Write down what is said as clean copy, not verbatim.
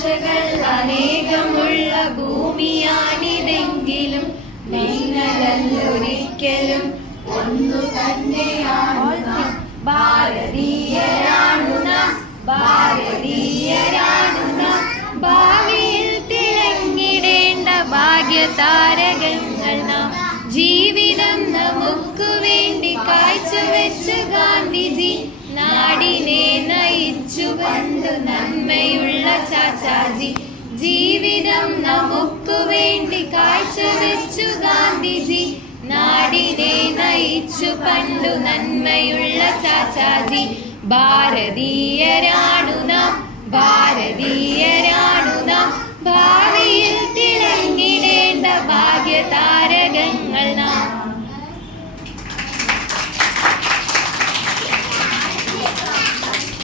ഭാഷകൾ അനേകമുള്ള ഭൂമിയാണിതെങ്കിലും നിങ്ങളൊരിക്കലും ഒന്നു തന്നെയാണ് നാം. ഭാരതീയരാണു നാം, ഭാരതീയരാണു നാം. ഭാവിയിൽ തിളങ്ങിടേണ്ട ഭാഗ്യതാരകങ്ങൾ നാം. ജീവിതം നമുക്കു വേണ്ടി കാഴ്ചവെച്ച് ഗാന്ധിജി നാടിനെ നയിച്ചു പണ്ട് നന്മയുള്ള ചാച്ചാജി. ജീവിതം നമുക്കു വേണ്ടി കാഴ്ചവെച്ചു ഗാന്ധിജി നാടിനെ നയിച്ചു പണ്ടു നന്മയുള്ള ചാച്ചാജി. ഭാരതീയരാണു നാം, ഭാരതീയരാണു നാം. ഭാവിയിൽ തിളങ്ങിടേണ്ട ഭാഗ്യതാരകങ്ങൾ നാം.